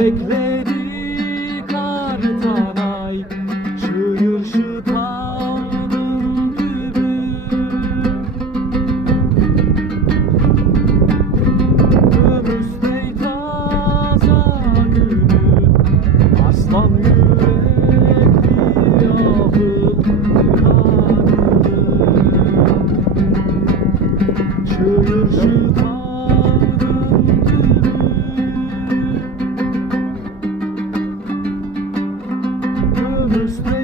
Bekledi kartalay, çığır şu tağın gibi. Ömüstey taza günü, aslan yürekli ahıl kanını. Çığır şu tağın gibi. Ömüstey